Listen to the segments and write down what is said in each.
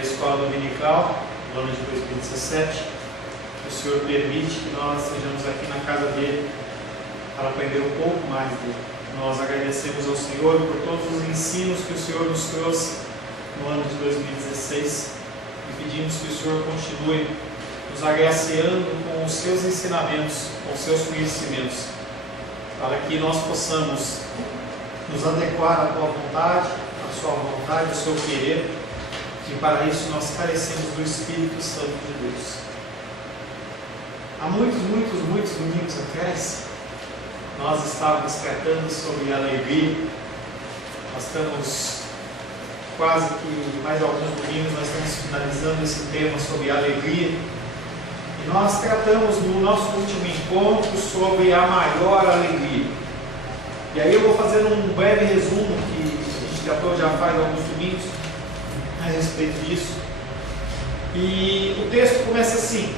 escola dominical, no ano de 2017. O Senhor permite que nós estejamos aqui na casa dele para aprender um pouco mais dele. Nós agradecemos ao Senhor por todos os ensinos que o Senhor nos trouxe no ano de 2016 e pedimos que o Senhor continue nos agraciando com os seus ensinamentos, com os seus conhecimentos, para que nós possamos nos adequar à tua vontade, à sua vontade, ao seu querer, e para isso nós carecemos do Espírito Santo de Deus. Há muitos domingos atrás, nós estávamos tratando sobre alegria. Nós estamos quase que mais alguns domingos, nós estamos finalizando esse tema sobre alegria. E nós tratamos no nosso último encontro sobre a maior alegria. E aí eu vou fazer um breve resumo que a gente tratou já faz alguns domingos a respeito disso. E o texto começa assim: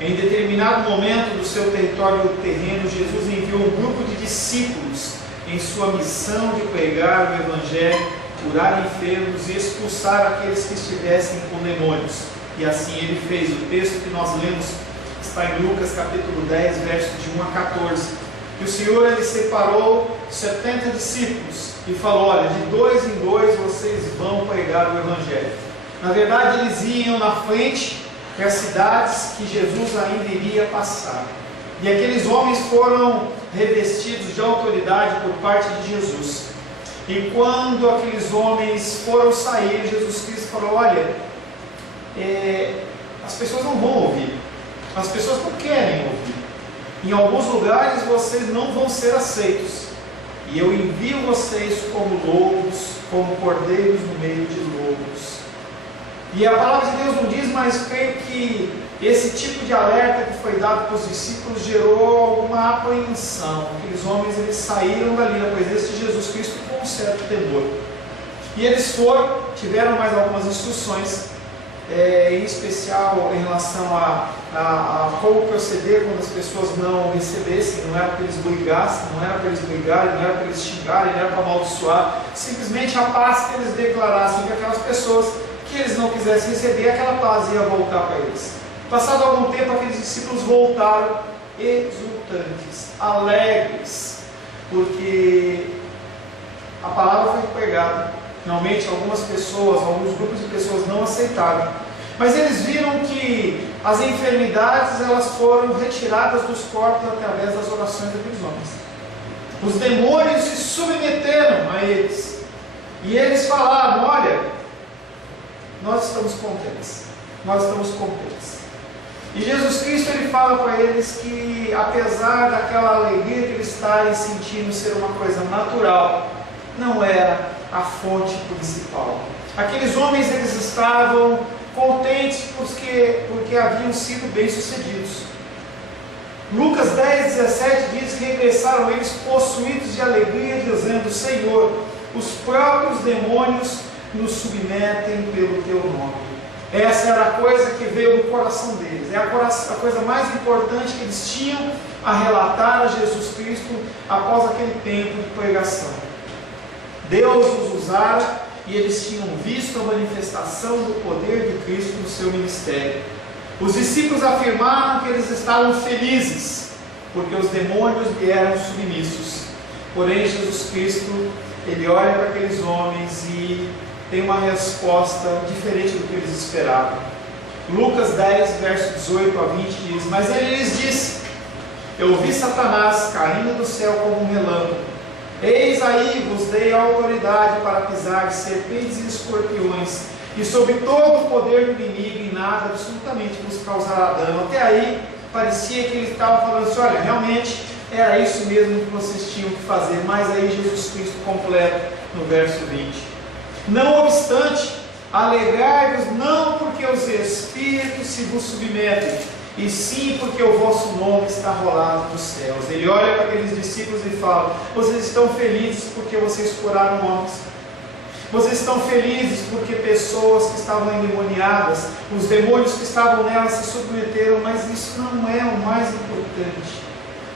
em determinado momento do seu território terreno, Jesus enviou um grupo de discípulos em sua missão de pregar o Evangelho, curar enfermos e expulsar aqueles que estivessem com demônios. E assim ele fez. O texto que nós lemos está em Lucas capítulo 10, versos de 1 a 14. E o Senhor ele separou 70 discípulos e falou: olha, de 2 em 2 vocês vão pregar o Evangelho. Na verdade, eles iam na frente para as cidades que Jesus ainda iria passar. E aqueles homens foram revestidos de autoridade por parte de Jesus. E quando aqueles homens foram sair, Jesus Cristo falou: olha, as pessoas não vão ouvir, as pessoas não querem ouvir. Em alguns lugares vocês não vão ser aceitos, e eu envio vocês como lobos, como cordeiros no meio de lobos. E a palavra de Deus não diz, mas creio que esse tipo de alerta que foi dado para os discípulos gerou alguma apreensão. Aqueles homens eles saíram dali na presença de Jesus Cristo com um certo temor. E eles foram, tiveram mais algumas instruções, em especial em relação a como proceder quando as pessoas não recebessem. Não era para eles brigassem, não era para eles brigarem, não era para eles xingarem, não era para amaldiçoar. Simplesmente a paz que eles declarassem que aquelas pessoas que eles não quisessem receber, aquela paz ia voltar para eles. Passado algum tempo, aqueles discípulos voltaram exultantes, alegres, porque a palavra foi pregada. Finalmente, algumas pessoas, alguns grupos de pessoas não aceitaram, mas eles viram que as enfermidades elas foram retiradas dos corpos através das orações daqueles homens. Os demônios se submeteram a eles, e eles falaram: olha, nós estamos contentes, nós estamos contentes. E Jesus Cristo ele fala para eles que, apesar daquela alegria que eles estarem sentindo ser uma coisa natural, não era a fonte principal. Aqueles homens eles estavam contentes porque haviam sido bem-sucedidos. Lucas 10, 17 diz que regressaram eles possuídos de alegria, dizendo: Senhor, os próprios demônios nos submetem pelo teu nome. Essa era a coisa que veio do coração deles. É a coisa mais importante que eles tinham a relatar a Jesus Cristo após aquele tempo de pregação. Deus os usara e eles tinham visto a manifestação do poder de Cristo no seu ministério. Os discípulos afirmaram que eles estavam felizes porque os demônios lhe eram submissos. Porém, Jesus Cristo ele olha para aqueles homens e tem uma resposta diferente do que eles esperavam. Lucas 10, verso 18 a 20 diz: mas ele lhes disse: eu vi Satanás caindo do céu como um relâmpago. Eis aí vos dei a autoridade para pisar serpentes e escorpiões, e sobre todo o poder do inimigo, e nada absolutamente vos causará dano. Até aí parecia que ele estava falando assim: olha, realmente era isso mesmo que vocês tinham que fazer. Mas aí Jesus Cristo completa no verso 20: não obstante, alegrai-vos não porque os espíritos se vos submetem, e sim porque o vosso nome está rolado nos céus. Ele olha para aqueles discípulos e fala: vocês estão felizes porque vocês curaram homens. Vocês estão felizes porque pessoas que estavam endemoniadas, os demônios que estavam nelas se submeteram, mas isso não é o mais importante.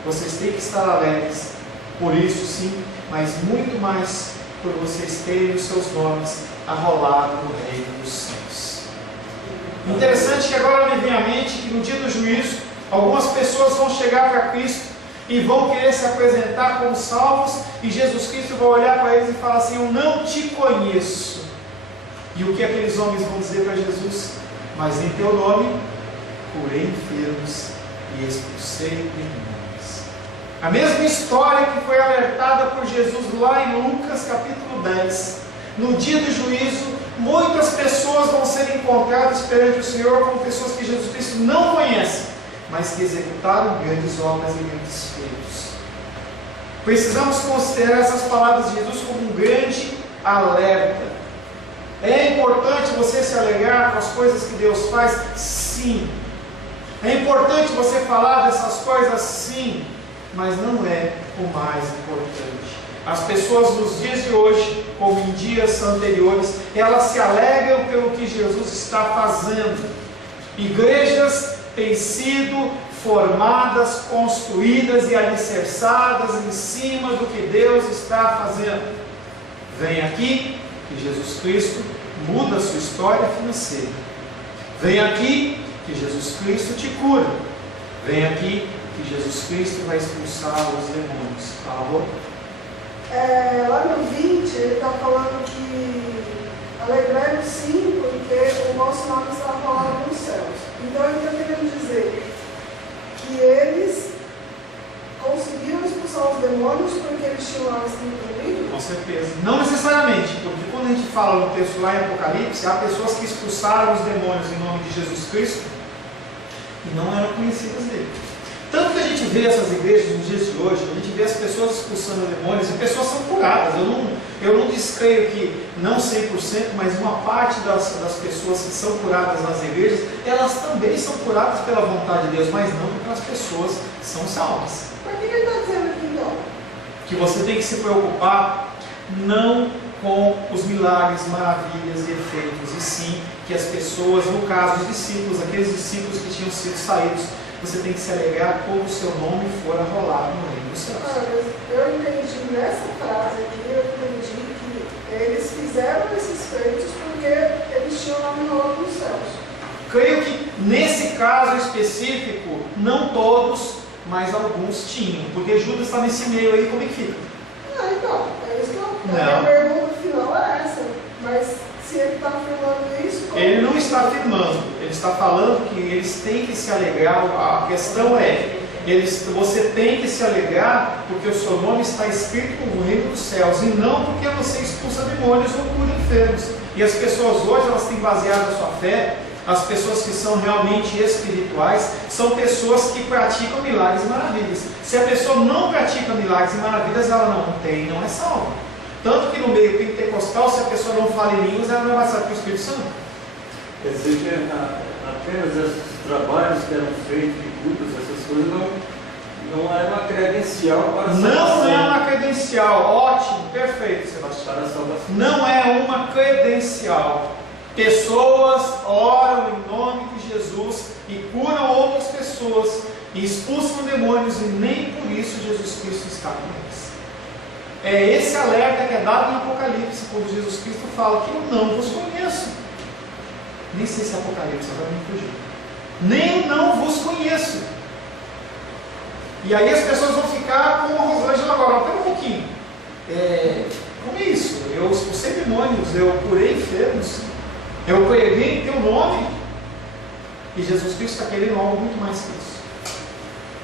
Vocês têm que estar alegres por isso sim, mas muito mais por vocês terem os seus nomes arrolados no reino dos céus. Interessante que agora me vem à mente que no dia do juízo, algumas pessoas vão chegar para Cristo e vão querer se apresentar como salvos, e Jesus Cristo vai olhar para eles e falar assim: eu não te conheço. E o que aqueles homens vão dizer para Jesus? Mas em teu nome curei enfermos e expulsei demônios. A mesma história que foi alertada por Jesus lá em Lucas capítulo 10. No dia do juízo, muitas pessoas vão ser encontradas perante o Senhor como pessoas que Jesus Cristo não conhece, mas que executaram grandes obras e grandes feitos. Precisamos considerar essas palavras de Jesus como um grande alerta. É importante você se alegrar com as coisas que Deus faz? Sim. É importante você falar dessas coisas? Sim. Mas não é o mais importante. As pessoas nos dias de hoje, como em dias anteriores, elas se alegram pelo que Jesus está fazendo. Igrejas têm sido formadas, construídas e alicerçadas em cima do que Deus está fazendo. Vem aqui que Jesus Cristo muda a sua história financeira. Vem aqui que Jesus Cristo te cura. Vem aqui que Jesus Cristo vai expulsar os demônios. Por favor. Lá no 20, ele está falando que alegremos sim, porque o nosso nome está rolado nos céus. Então ele está querendo dizer que eles conseguiram expulsar os demônios porque eles tinham lá escrito no livro? Com certeza. Não necessariamente, porque quando a gente fala no texto lá em Apocalipse, há pessoas que expulsaram os demônios em nome de Jesus Cristo e não eram conhecidas dele. Tanto que a gente vê essas igrejas nos dias de hoje, a gente vê as pessoas expulsando demônios e pessoas são curadas. Eu não descreio que não 100%, mas uma parte das pessoas que são curadas nas igrejas, elas também são curadas pela vontade de Deus, mas não porque as pessoas são salvas. Mas o que ele está dizendo aqui então? Que você tem que se preocupar não com os milagres, maravilhas e efeitos, e sim que as pessoas, no caso os discípulos, aqueles discípulos que tinham sido saídos, você tem que se alegrar como o seu nome for arrolado no reino dos céus. Eu entendi nessa frase aqui, eu entendi que eles fizeram esses feitos porque eles tinham o nome arrolado nos céus. Creio que nesse caso específico, não todos, mas alguns tinham, porque Judas está nesse meio aí, como é que fica? Então, é isso que a minha pergunta final é essa, mas se ele está afirmando isso... Ele não está afirmando, ele está falando que eles têm que se alegrar. A questão é, você tem que se alegrar porque o seu nome está escrito no reino dos céus, e não porque você expulsa demônios ou cura enfermos. E as pessoas hoje, elas têm baseado a sua fé, as pessoas que são realmente espirituais, são pessoas que praticam milagres e maravilhas. Se a pessoa não pratica milagres e maravilhas, ela não é salva. Tanto que no meio pentecostal, se a pessoa não fala em línguas, ela não é batizada com o Espírito Santo. Quer dizer que apenas esses trabalhos que eram feitos de cultos, essas coisas, não é uma credencial para a salvação. Não é uma credencial. Ótimo, perfeito, Sebastião. Para a salvação. Não é uma credencial. Pessoas oram em nome de Jesus e curam outras pessoas e expulsam demônios, e nem por isso Jesus Cristo está com eles. É esse alerta que é dado em Apocalipse, quando Jesus Cristo fala que eu não vos conheço. Nem sei se é Apocalipse, agora me fugiu. Nem não vos conheço. E aí as pessoas vão ficar com a Rosângela agora. Pera um pouquinho. Como é isso? Eu expulsei demônios, eu curei enfermos, eu preguei em teu nome. E Jesus Cristo está querendo algo muito mais que isso.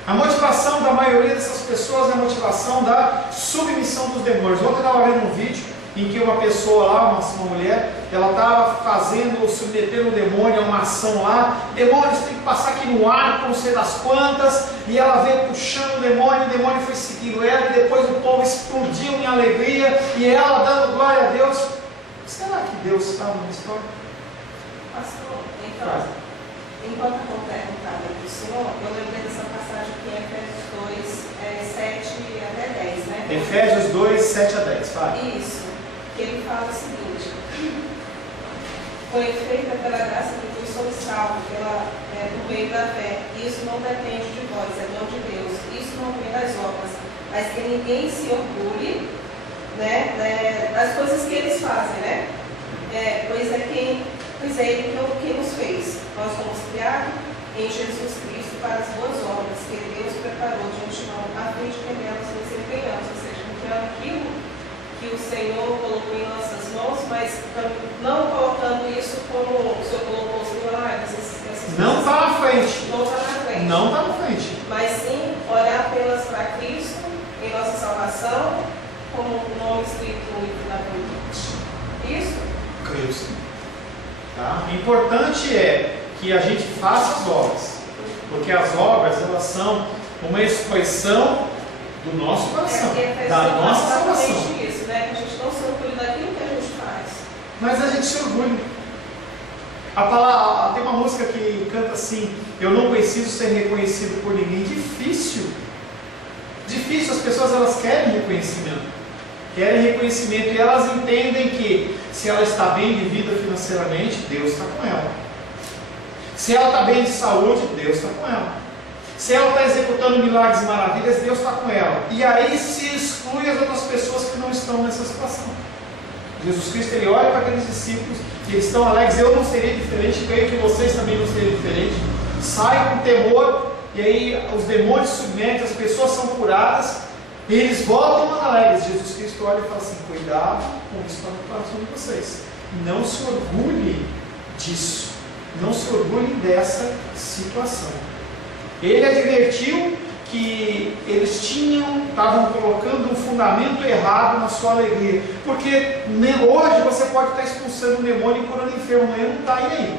A motivação da maioria dessas pessoas é a motivação da submissão dos demônios. Ontem eu estava vendo um vídeo em que uma pessoa lá, uma mulher, ela estava submetendo o demônio a uma ação lá. Demônios tem que passar aqui no ar, não sei das quantas, e ela veio puxando o demônio foi seguindo ela, e depois o povo explodiu em alegria, e ela dando glória a Deus. Será que Deus estava na história? Pastor, então, enquanto perguntava para o senhor, eu lembrei dessa passagem aqui em Efésios 2, 7 até 10, né? Efésios 2, 7 a 10, vai. Isso, que ele fala o seguinte: foi feita pela graça de Deus, sois salvos por meio da fé. Isso não depende de vós, é dom de Deus. Isso não vem das obras, mas que ninguém se orgulhe, né, das coisas que eles fazem, né? Pois é ele quem nos fez, para as boas obras que Deus preparou de antemão, a fim de que nelas nos empenhamos, ou seja, confiando aquilo que o Senhor colocou em nossas mãos, mas não colocando isso como o Senhor colocou os milagres, essas Não está na frente. Não está na frente. Não está na frente. Mas sim olhar apenas para Cristo em nossa salvação, como o nome escrito no livro da Bíblia. Isso? Creio sim. Tá? O importante é que a gente faça as obras, porque as obras elas são uma expressão do nosso coração, da nossa salvação. Isso, né? Que a gente não se orgulhe daquilo que a gente faz. Mas a gente se orgulha. Tem uma música que canta assim: eu não preciso ser reconhecido por ninguém. Difícil, as pessoas elas querem reconhecimento. E elas entendem que se ela está bem de vida financeiramente, Deus está com ela. Se ela está bem de saúde, Deus está com ela. Se ela está executando milagres e maravilhas, Deus está com ela. E aí se exclui as outras pessoas que não estão nessa situação. Jesus Cristo, ele olha para aqueles discípulos que eles estão alegres. Eu não seria diferente, creio que vocês também não seriam diferentes. Sai com temor, e aí os demônios submetem, as pessoas são curadas. E eles voltam alegres. Jesus Cristo olha e fala assim: cuidado com isso para o coração de vocês. Não se orgulhem disso. Não se orgulhem dessa situação. Ele advertiu que eles estavam colocando um fundamento errado na sua alegria. Porque hoje você pode estar expulsando um demônio e curando enfermo, amanhã não está aí.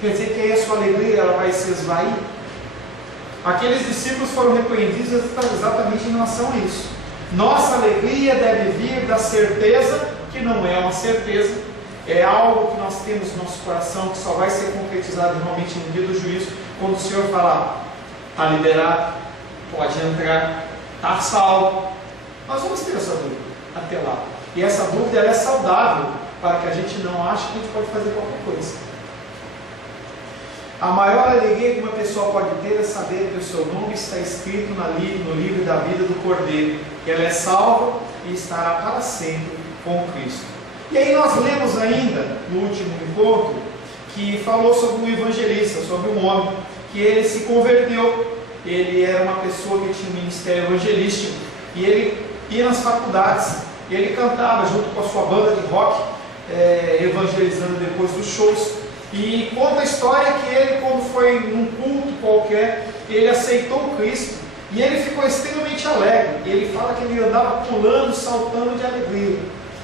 Quer dizer que aí a sua alegria ela vai se esvair? Aqueles discípulos foram repreendidos exatamente em relação a isso. Nossa alegria deve vir da certeza, que não é uma certeza, é algo que nós temos no nosso coração, que só vai ser concretizado realmente no dia do juízo, quando o Senhor falar: está liberado, pode entrar, está salvo. Nós vamos ter essa dúvida até lá. E essa dúvida ela é saudável, para que a gente não ache que a gente pode fazer qualquer coisa. A maior alegria que uma pessoa pode ter é saber que o seu nome está escrito no livro da vida do Cordeiro, que ela é salva e estará para sempre com Cristo. E aí nós lemos ainda, no último encontro, que falou sobre um evangelista, sobre um homem, que ele se converteu. Ele era uma pessoa que tinha um ministério evangelístico, e ele ia nas faculdades, e ele cantava junto com a sua banda de rock, evangelizando depois dos shows. E conta a história que ele, quando foi num culto qualquer, ele aceitou Cristo e ele ficou extremamente alegre. Ele fala que ele andava pulando, saltando de alegria.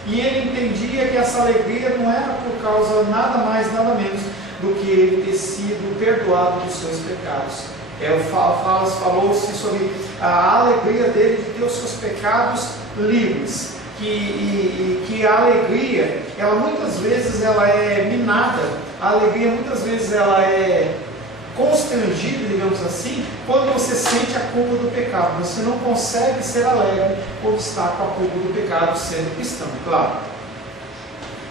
E ele entendia que essa alegria não era por causa nada mais, nada menos do que ele ter sido perdoado dos seus pecados. Falou-se sobre a alegria dele de ter os seus pecados livres. Que a alegria, ela muitas vezes ela é minada, a alegria muitas vezes ela é constrangida, digamos assim, quando você sente a culpa do pecado. Você não consegue ser alegre quando está com a culpa do pecado, sendo cristão, claro.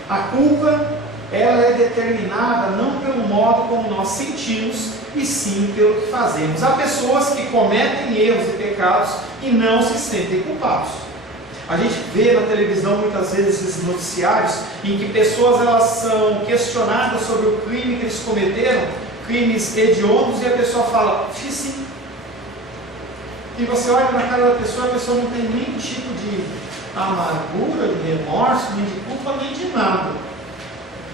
A culpa, ela é determinada não pelo modo como nós sentimos, e sim pelo que fazemos. Há pessoas que cometem erros e pecados e não se sentem culpados. A gente vê na televisão muitas vezes esses noticiários em que pessoas elas são questionadas sobre o crime que eles cometeram, crimes hediondos, e a pessoa fala: fiz sim. E você olha na cara da pessoa, a pessoa não tem nenhum tipo de amargura, de remorso, nem de culpa, nem de nada.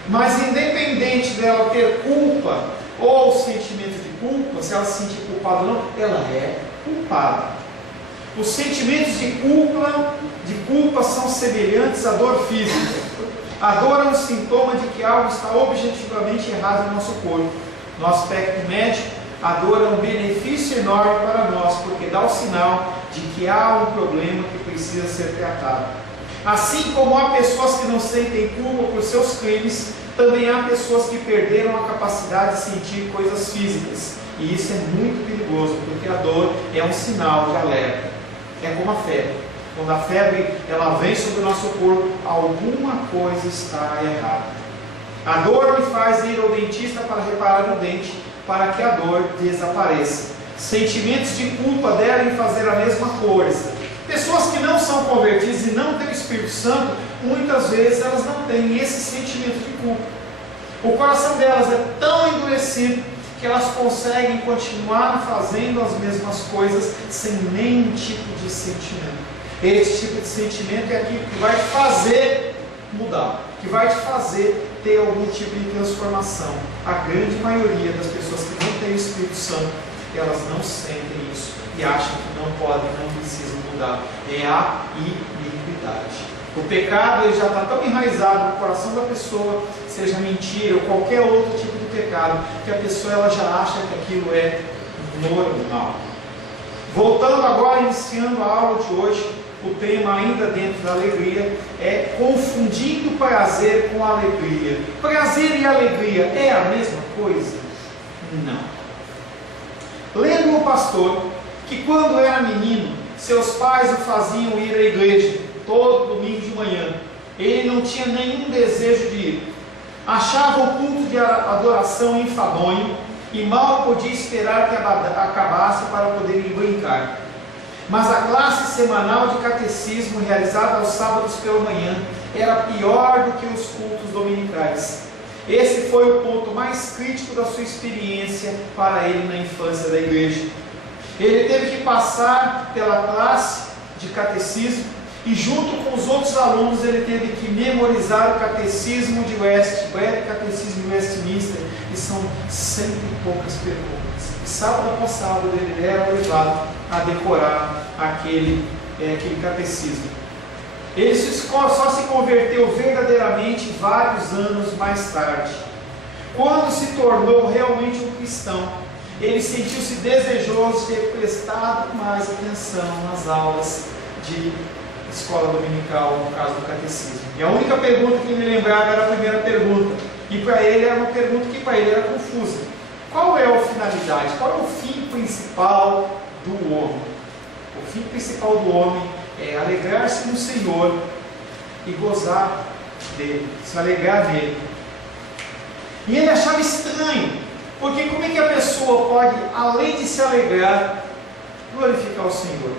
Mas independente dela ter culpa ou sentimento de culpa, se ela se sentir culpada ou não, ela é culpada. Os sentimentos de culpa são semelhantes à dor física. A dor é um sintoma de que algo está objetivamente errado no nosso corpo. No aspecto médico, a dor é um benefício enorme para nós, porque dá o sinal de que há um problema que precisa ser tratado. Assim como há pessoas que não sentem culpa por seus crimes, também há pessoas que perderam a capacidade de sentir coisas físicas. E isso é muito perigoso, porque a dor é um sinal de alerta. É como a febre. Quando a febre ela vem sobre o nosso corpo, alguma coisa está errada. A dor me faz ir ao dentista para reparar o dente, para que a dor desapareça. Sentimentos de culpa devem fazer a mesma coisa. Pessoas que não são convertidas e não têm o Espírito Santo, muitas vezes elas não têm esse sentimento de culpa. O coração delas é tão endurecido que elas conseguem continuar fazendo as mesmas coisas sem nenhum tipo de sentimento. Esse tipo de sentimento é aquilo que vai te fazer mudar, que vai te fazer ter algum tipo de transformação. A grande maioria das pessoas que não têm o Espírito Santo, elas não sentem isso e acham que não podem, não precisam mudar. É a iniquidade. O pecado ele já está tão enraizado no coração da pessoa, seja mentira ou qualquer outro tipo de pecado, que a pessoa ela já acha que aquilo é normal. Voltando agora, iniciando a aula de hoje, o tema ainda dentro da alegria é confundindo prazer com alegria. Prazer e alegria é a mesma coisa? Não. Lembra o pastor que quando era menino, seus pais o faziam ir à igreja todo domingo de manhã. Ele não tinha nenhum desejo de ir. Achava o culto de adoração enfadonho e mal podia esperar que acabasse para poder ir brincar. Mas a classe semanal de catecismo realizada aos sábados pela manhã era pior do que os cultos dominicais. Esse foi o ponto mais crítico da sua experiência para ele na infância da igreja. Ele teve que passar pela classe de catecismo e junto com os outros alunos ele teve que memorizar o catecismo de catecismo de Westminster, e são 100 e poucas perguntas. E sábado após sábado ele era levado a decorar aquele catecismo. Ele só se converteu verdadeiramente vários anos mais tarde. Quando se tornou realmente um cristão, ele sentiu-se desejoso de ter prestado mais atenção nas aulas de escola dominical, no caso do catecismo. E a única pergunta que ele me lembrava era a primeira pergunta. E para ele era uma pergunta que para ele era confusa. Qual é a finalidade? Qual é o fim principal do homem? O fim principal do homem é alegrar-se no Senhor e gozar dele, se alegrar nele. E ele achava estranho, porque como é que a pessoa pode, além de se alegrar, glorificar o Senhor?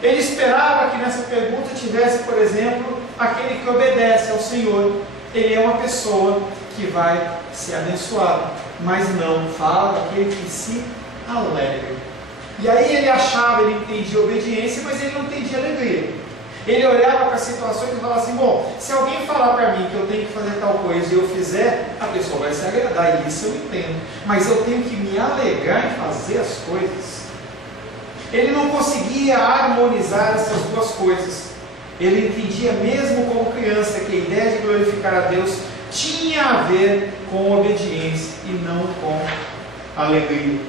Ele esperava que nessa pergunta tivesse, por exemplo, aquele que obedece ao Senhor. Ele é uma pessoa que vai ser abençoado, mas não, fala daquele que se alegra. E aí ele achava, ele entendia obediência, mas ele não entendia alegria. Ele olhava para as situações e falava assim, bom, se alguém falar para mim que eu tenho que fazer tal coisa e eu fizer, a pessoa vai se agradar, e isso eu entendo. Mas eu tenho que me alegrar em fazer as coisas. Ele não conseguia harmonizar essas duas coisas. Ele entendia mesmo como criança que a ideia de glorificar a Deus tinha a ver com obediência e não com alegria.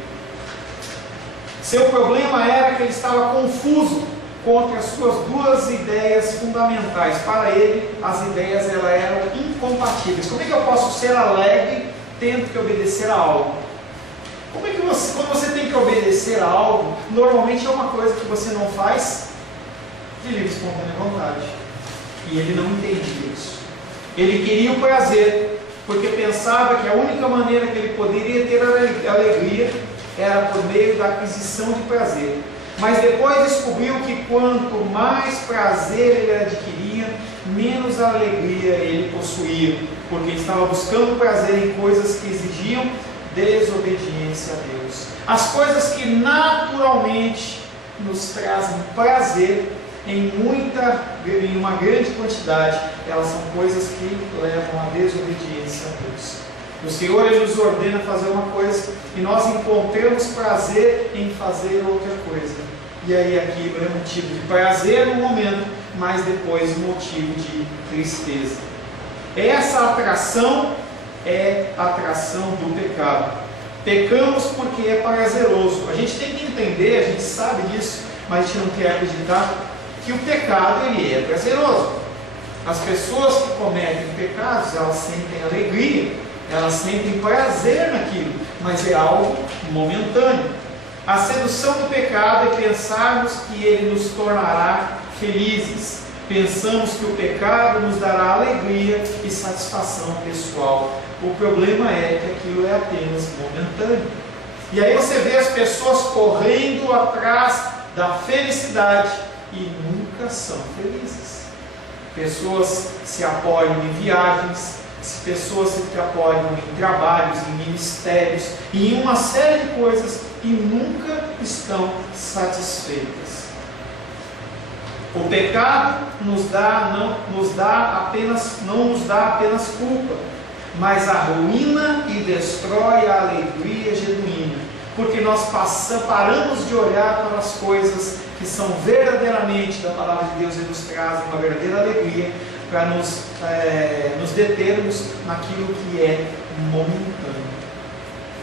Seu problema era que ele estava confuso contra as suas duas ideias fundamentais. Para ele, as ideias eram incompatíveis. Como é que eu posso ser alegre tendo que obedecer a algo? Como é que quando você tem que obedecer a algo, normalmente é uma coisa que você não faz de livre e espontânea vontade. E ele não entendia isso. Ele queria o prazer, porque pensava que a única maneira que ele poderia ter alegria era por meio da aquisição de prazer. Mas depois descobriu que quanto mais prazer ele adquiria, menos alegria ele possuía, porque ele estava buscando prazer em coisas que exigiam desobediência a Deus. As coisas que naturalmente nos trazem prazer em uma grande quantidade, elas são coisas que levam à desobediência a Deus. O Senhor ele nos ordena fazer uma coisa e nós encontramos prazer em fazer outra coisa. E aí aquilo é motivo de prazer no momento, mas depois motivo de tristeza. Essa atração é a atração do pecado. Pecamos porque é prazeroso. A gente tem que entender, a gente sabe disso, mas a gente não quer acreditar que o pecado ele é prazeroso. As pessoas que cometem pecados, elas sentem alegria, elas sentem prazer naquilo, mas é algo momentâneo. A sedução do pecado é pensarmos que ele nos tornará felizes. Pensamos que o pecado nos dará alegria e satisfação pessoal. O problema é que aquilo é apenas momentâneo. E aí você vê as pessoas correndo atrás da felicidade e nunca são felizes. Pessoas se apoiam em viagens, pessoas que apoiam em trabalhos, em ministérios, e em uma série de coisas e nunca estão satisfeitas. O pecado não nos dá apenas culpa, mas arruína e destrói a alegria genuína, porque nós paramos de olhar para as coisas que são verdadeiramente da palavra de Deus e nos trazem uma verdadeira alegria, para nos determos naquilo que é momentâneo.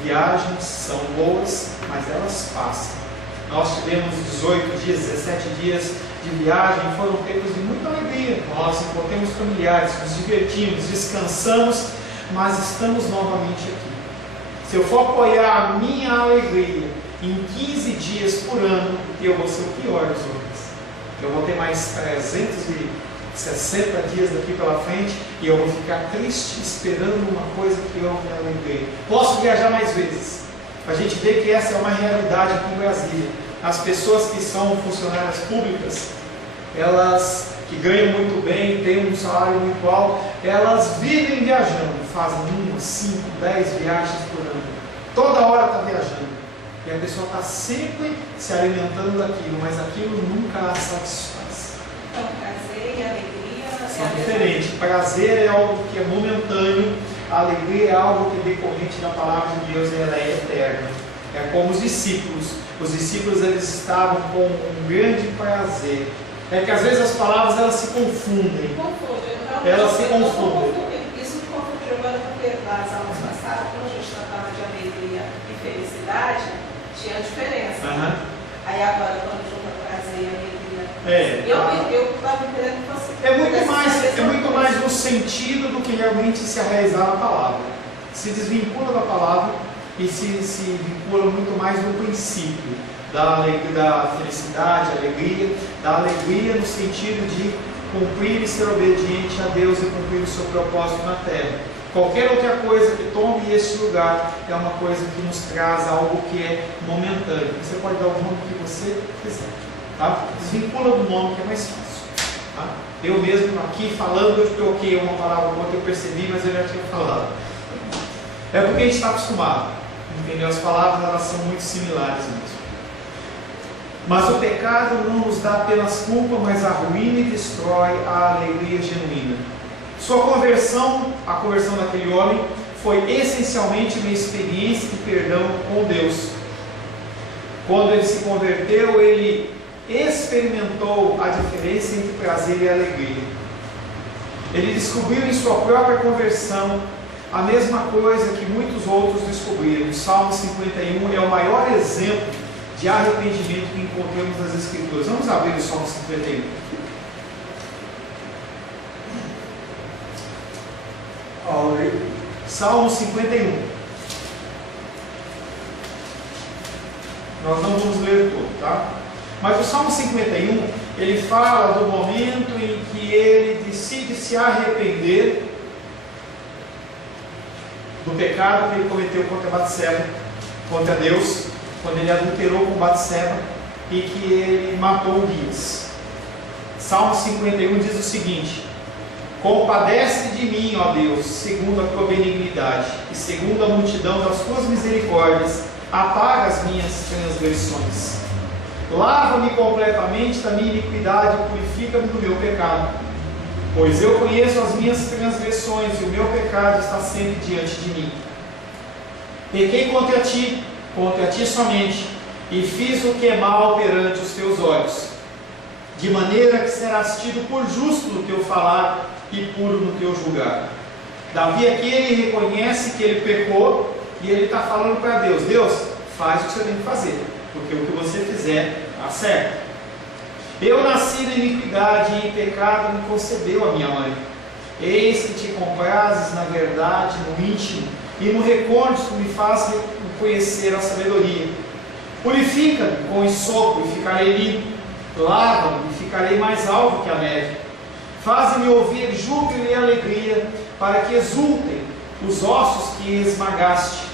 Viagens são boas, mas elas passam. Nós tivemos 18 dias, 17 dias de viagem, foram tempos de muita alegria. Nós encontramos familiares, nos divertimos, descansamos, mas estamos novamente aqui. Se eu for apoiar a minha alegria em 15 dias por ano, eu vou ser o pior dos homens. Eu vou ter mais 360 dias daqui pela frente e eu vou ficar triste esperando uma coisa que eu me alegrei. Posso viajar mais vezes. A gente vê que essa é uma realidade aqui em Brasília. As pessoas que são funcionárias públicas, elas que ganham muito bem, têm um salário muito alto, elas vivem viajando, fazem 1, 5, 10 viagens por ano. Toda hora está viajando. E a pessoa está sempre se alimentando daquilo, mas aquilo nunca a satisfaz. Então, prazer e alegria são diferentes. Prazer é algo que é momentâneo, a alegria é algo que é decorrente da palavra de Deus e ela é eterna. É como os discípulos. Os discípulos eles estavam com um grande prazer. É que às vezes as palavras elas se confundem. Elas se confundem. Isso me confundiu agora porque nas aulas passadas, quando a gente tratava de alegria e felicidade, tinha diferença. Aí agora quando junta prazer e alegria. Eu estava entendendo que você. É muito mais no sentido do que realmente se arraizar na palavra. Se desvincula da palavra e se vincula muito mais no princípio da felicidade, da alegria no sentido de cumprir e ser obediente a Deus e cumprir o seu propósito na terra. Qualquer outra coisa que tome esse lugar é uma coisa que nos traz algo que é momentâneo. Você pode dar o nome que você quiser, tá? Desvincula do nome que é mais fácil, tá? Eu mesmo aqui falando, eu troquei uma palavra com outra, eu percebi, mas eu já tinha falado. É porque a gente está acostumado, entendeu? As palavras elas são muito similares mesmo. Mas o pecado não nos dá apenas culpa, mas arruína e destrói a alegria genuína. Sua conversão, a conversão daquele homem, foi essencialmente uma experiência de perdão com Deus. Quando ele se converteu, ele experimentou a diferença entre prazer e alegria. Ele descobriu em sua própria conversão a mesma coisa que muitos outros descobriram. O Salmo 51 é o maior exemplo de arrependimento que encontramos nas Escrituras. Vamos abrir o Salmo 51. Salmo 51. Nós não vamos ler todo, tá? Mas o Salmo 51, ele fala do momento em que ele decide se arrepender do pecado que ele cometeu contra Batseba, contra Deus, quando ele adulterou com Batseba e que ele matou Urias. Salmo 51 diz o seguinte: compadece de mim, ó Deus, segundo a tua benignidade e segundo a multidão das tuas misericórdias, apaga as minhas transgressões. Lava-me completamente da minha iniquidade e purifica-me do meu pecado. Pois eu conheço as minhas transgressões e o meu pecado está sempre diante de mim. Pequei contra ti somente, e fiz o que é mal perante os teus olhos, de maneira que serás tido por justo no teu falar e puro no teu julgar. Davi aqui ele reconhece que ele pecou e ele está falando para Deus: Deus, faz o que você tem que fazer, porque o que você fizer está certo. Eu nasci na iniquidade e em pecado me concebeu a minha mãe. Eis que te comprazes na verdade, no íntimo, e no recôndito me faz conhecer a sabedoria. Purifica-me com ensopo e ficarei limpo. Lava-me e ficarei mais alvo que a neve. Faze-me ouvir júbilo e alegria, para que exultem os ossos que esmagaste.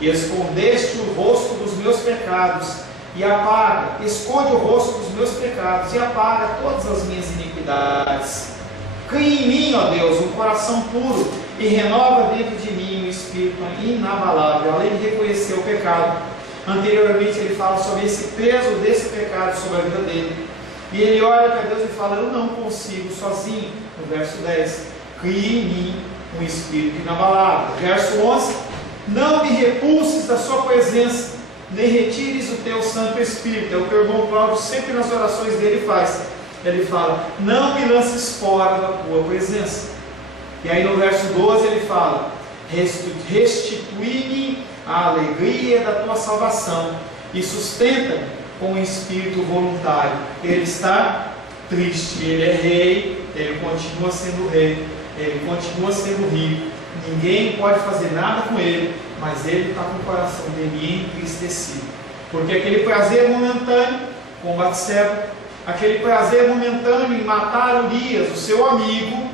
E escondeste o rosto dos meus pecados, e esconde o rosto dos meus pecados, e apaga todas as minhas iniquidades. Crie em mim, ó Deus, um coração puro, e renova dentro de mim um espírito inabalável, além de reconhecer o pecado. Anteriormente ele fala sobre esse peso desse pecado sobre a vida dele. E ele olha para Deus e fala: eu não consigo sozinho. No verso 10, crie em mim um espírito inabalável. Verso 11, não me repulses da sua presença, nem retires o teu Santo Espírito. É o que o irmão Cláudio sempre nas orações dele faz. Ele fala: não me lances fora da tua presença. E aí no verso 12 ele fala: restitui-me a alegria da tua salvação e sustenta-me com um espírito voluntário. Ele está triste, ele é rei, ele continua sendo rei, ele continua sendo rico, ninguém pode fazer nada com ele, mas ele está com o coração dele entristecido, porque aquele prazer momentâneo com Batseba, aquele prazer momentâneo em matar Urias, o seu amigo,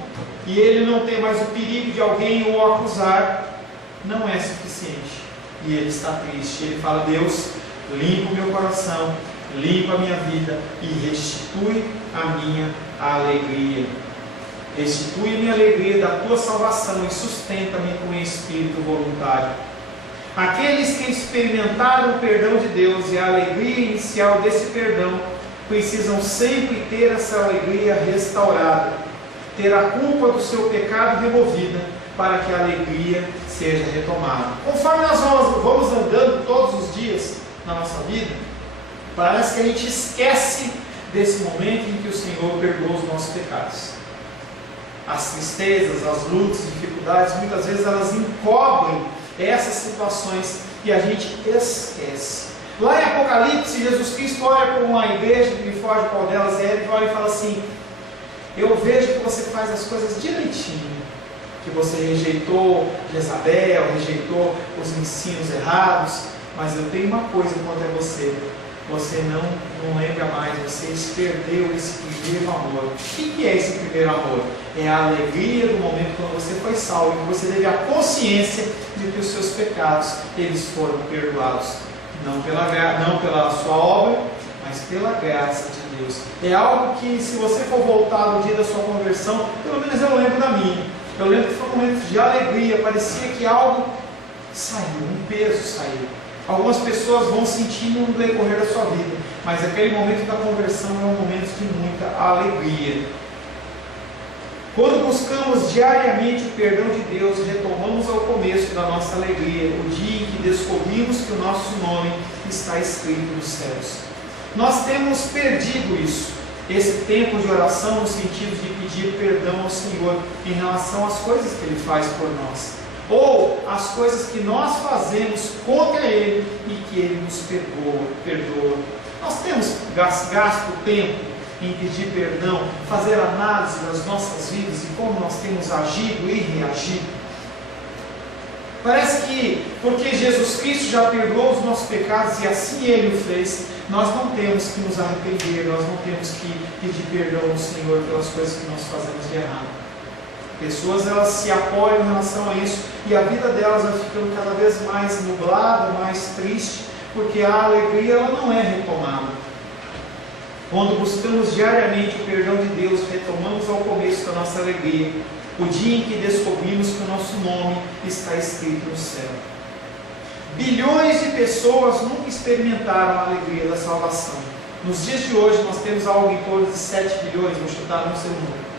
e ele não ter mais o perigo de alguém o acusar, não é suficiente. E ele está triste. Ele fala: Deus, limpa o meu coração, limpa a minha vida e restitui a minha alegria. Restitui a minha alegria da tua salvação e sustenta-me com um espírito voluntário. Aqueles que experimentaram o perdão de Deus e a alegria inicial desse perdão precisam sempre ter essa alegria restaurada, ter a culpa do seu pecado removida, para que a alegria seja retomada. Conforme nós vamos andando todos os dias na nossa vida, parece que a gente esquece desse momento em que o Senhor perdoa os nossos pecados. As tristezas, as lutas, as dificuldades, muitas vezes elas encobrem essas situações e a gente esquece. Lá em Apocalipse, Jesus Cristo olha para uma igreja, que me foge qual delas é, ele olha e fala assim: eu vejo que você faz as coisas direitinho, que você rejeitou Jezabel, rejeitou os ensinos errados, mas eu tenho uma coisa contra você: você não lembra mais, você perdeu esse primeiro amor. O que é esse primeiro amor? É a alegria do momento quando você foi salvo, e você teve a consciência de que os seus pecados eles foram perdoados, não pela sua obra, mas pela graça de Deus. É algo que, se você for voltar no dia da sua conversão, pelo menos eu lembro da minha. Eu lembro que foi um momento de alegria, parecia que algo saiu, um peso saiu. Algumas pessoas vão sentindo no decorrer da sua vida, mas aquele momento da conversão é um momento de muita alegria. Quando buscamos diariamente o perdão de Deus, retomamos ao começo da nossa alegria, o dia em que descobrimos que o nosso nome está escrito nos céus. Nós temos perdido isso, esse tempo de oração no sentido de pedir perdão ao Senhor em relação às coisas que Ele faz por nós, ou as coisas que nós fazemos contra Ele e que Ele nos perdoa. Nós temos gasto tempo em pedir perdão, fazer análise das nossas vidas e como nós temos agido e reagido. Parece que porque Jesus Cristo já perdoou os nossos pecados e assim Ele o fez, nós não temos que nos arrepender, nós não temos que pedir perdão ao Senhor pelas coisas que nós fazemos de errado. Pessoas elas se apoiam em relação a isso e a vida delas vai ficando cada vez mais nublada, mais triste, porque a alegria ela não é retomada. Quando buscamos diariamente o perdão de Deus, retomamos ao começo da nossa alegria, o dia em que descobrimos que o nosso nome está escrito no céu. Bilhões de pessoas nunca experimentaram a alegria da salvação. Nos dias de hoje nós temos algo em torno de 7 bilhões, vou chutar, não sei o número.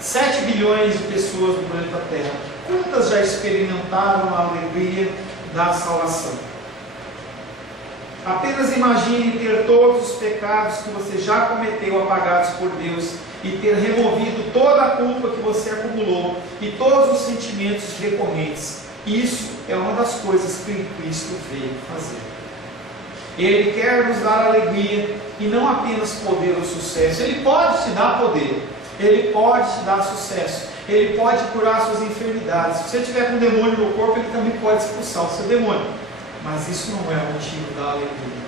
7 bilhões de pessoas no planeta Terra. Quantas já experimentaram a alegria da salvação? Apenas imagine ter todos os pecados que você já cometeu apagados por Deus e ter removido toda a culpa que você acumulou e todos os sentimentos recorrentes. Isso é uma das coisas que Cristo veio fazer. Ele quer nos dar alegria e não apenas poder ou sucesso. Ele pode te dar poder, Ele pode te dar sucesso, Ele pode curar suas enfermidades. Se você tiver com um demônio no corpo, Ele também pode expulsar o seu demônio. Mas isso não é o motivo da alegria.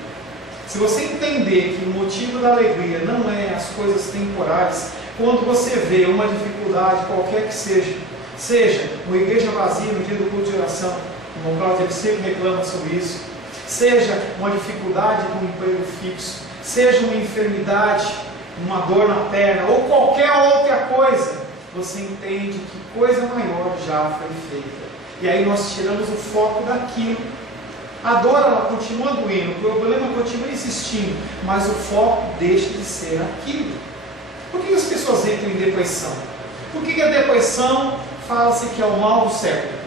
Se você entender que o motivo da alegria não é as coisas temporais, quando você vê uma dificuldade, qualquer que seja uma igreja vazia no dia do culto de oração, o irmão Cláudio sempre reclama sobre isso, seja uma dificuldade de um emprego fixo, seja uma enfermidade, uma dor na perna, ou qualquer outra coisa, você entende que coisa maior já foi feita. E aí nós tiramos o foco daquilo. A dor, ela continua doendo, o problema continua insistindo, mas o foco deixa de ser aquilo. Por que as pessoas entram em depressão? Por que a depressão fala-se que é o mal do século?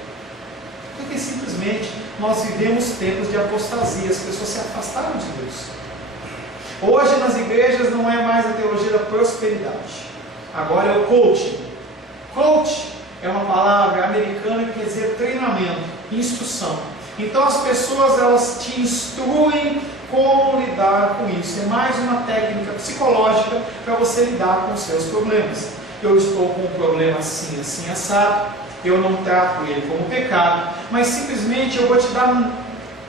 Porque simplesmente nós vivemos tempos de apostasia, as pessoas se afastaram de Deus. Hoje nas igrejas não é mais a teologia da prosperidade, agora é o coaching. Coach é uma palavra americana que quer dizer treinamento, instrução. Então as pessoas, elas te instruem como lidar com isso. É mais uma técnica psicológica para você lidar com os seus problemas. Eu estou com um problema assim, assim, assado. Eu não trato ele como pecado, mas simplesmente eu vou te dar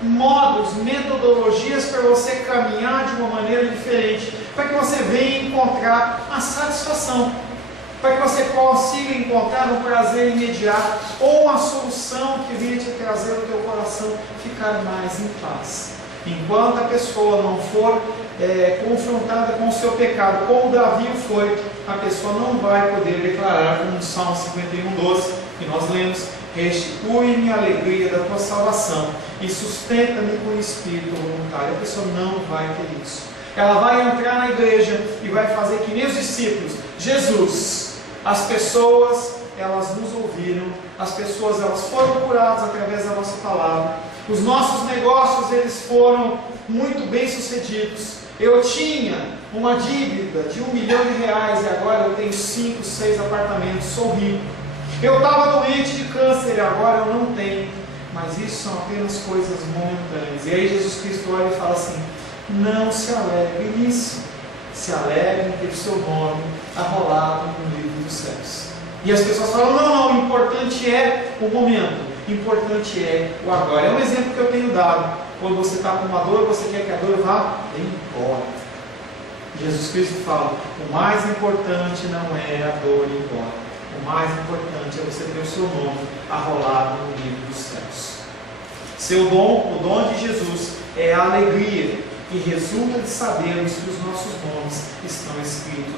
modos, metodologias para você caminhar de uma maneira diferente, para que você venha encontrar a satisfação, para que você consiga encontrar um prazer imediato ou uma solução que venha te trazer o teu coração ficar mais em paz. Enquanto a pessoa não for confrontada com o seu pecado, como Davi foi, a pessoa não vai poder declarar, como no Salmo 51:12, que nós lemos: restitui-me a alegria da tua salvação e sustenta-me com o espírito voluntário. A pessoa não vai ter isso. Ela vai entrar na igreja e vai fazer que nem os discípulos. Jesus, as pessoas, elas nos ouviram, as pessoas, elas foram curadas através da nossa palavra, os nossos negócios, eles foram muito bem sucedidos. Eu tinha uma dívida de R$1 milhão e agora eu tenho 5, 6 apartamentos, sou rico. Eu estava doente de câncer e agora eu não tenho. Mas isso são apenas coisas momentâneas. E aí Jesus Cristo olha e fala assim: não se alegre nisso, se alegre em ter o seu nome arrolado no livro dos céus. E as pessoas falam: não, o importante é o momento, o importante é o agora. É um exemplo que eu tenho dado. Quando você está com uma dor, você quer que a dor vá embora. Jesus Cristo fala: o mais importante não é a dor ir embora. O mais importante é você ter o seu nome arrolado no livro dos céus. Seu dom, o dom de Jesus, é a alegria que resulta de sabermos que os nossos nomes estão escritos